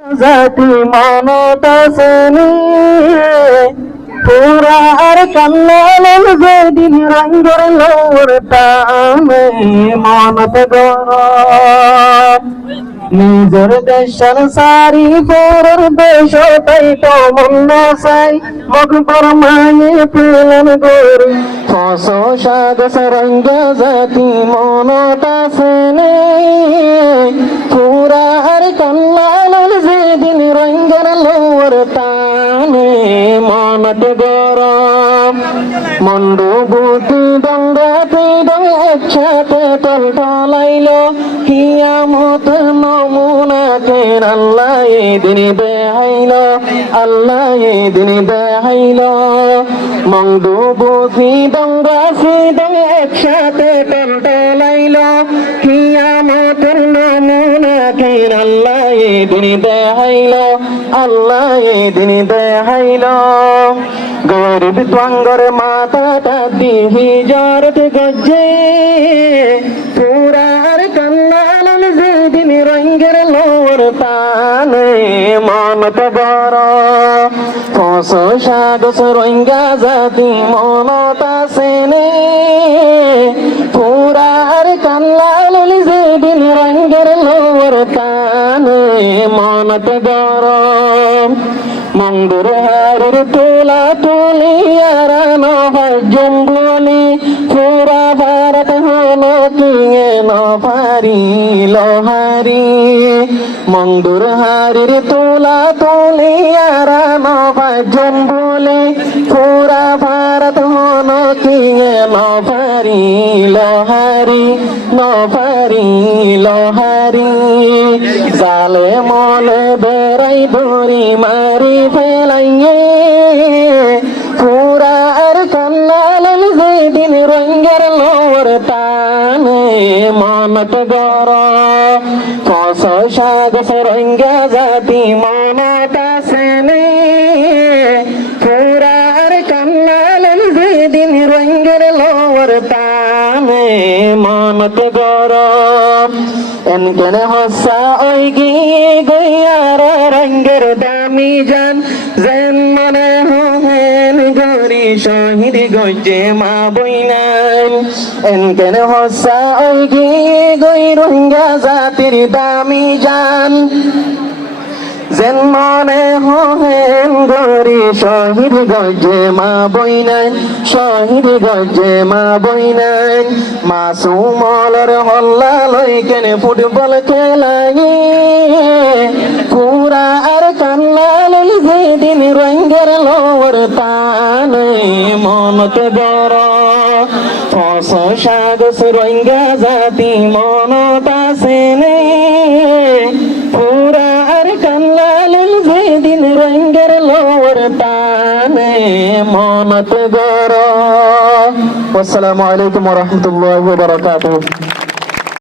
জাতি মনত আসেনি পুরা আর কান্নাল যেদিন রঙের লোর টানে মনত গরম নিজের দেশের সারি পরের দেশ তাই তো মন চাই মকবর মায়ে পেলেন গরি ফস সাগস রঙ্গ জাতি মনত আসেনি পুরা আর কান্নাল যেদিন রঙের লোর টানে মনত গরম মন্ডবতী দঙ্গাতে একসাথে টলটলাইল কিয়ামত নমুনাকে আল্লাহ দিন দেখাইল আল্লাহ দিন দেখাইল মন্ডবতী দঙ্গাতে একসাথে টলটলাইল কিয়ামত নমুনাকে আল্লাহ দিন দেখাইল আল্লাহ দিন দেখাইল গরিব ত্বঙ্গর মাথাটা দিহি জরত গজ্জে পুরার কান্নাল যেদিন রঙের লোর টানে মনত বড় ফস সাগস রঙ্গা জাতি মনত আসেনি পুরার কান্নাল যেদিন রঙের লোর টানে মনত গরম মঙ্গুর হারের তোলা তুলিয়ার জম্বলি পুরা ভারত হলো কিয়ে নভারি লোহারি মঙ্গুর হারের তোলা তুলিয়ার জম্বলি পুরা ভারত হলো কিয়ে নভারি লোহারি নভারি লোহারি জালে মলে বেড়াই ধরি মারি ফেলাইয়ে পুরা আর কান্নাল যেদিন রঙের লোর টানে মনত গরম ফস সাগস রঙ্গা জাতি মনত আসেনি পুরা আর কান্নাল যেদিন রঙের লোর টানে মনত গরম এনকেন হসা ওই গিয়ে গইয়ার রঙের দামি জান যেন মনে হেন গরি শহীদ গজ্জে মা বইনান এনকেন হসা ওই গিয়ে গই রঙ্গা জাতির দামি জান যেন মনে হেন গরি শহীদ গজ্জে মা বইনান শহীদ গজ্জে মা বইনান মাসুমলর হল্লা লই কেন ফুটবল খেলাই পুরা আর কান্নাল যেদিন রঙের লোর টানে মনত গরম ফস সাগস রঙ্গা জাতি মনত আসেনি পুরা আর কান্নাল যেদিন রঙের লোর টানে মনত গরম। আসসালামু আলাইকুম ওয়া রাহমাতুল্লাহি ওয়া বারাকাতুহু।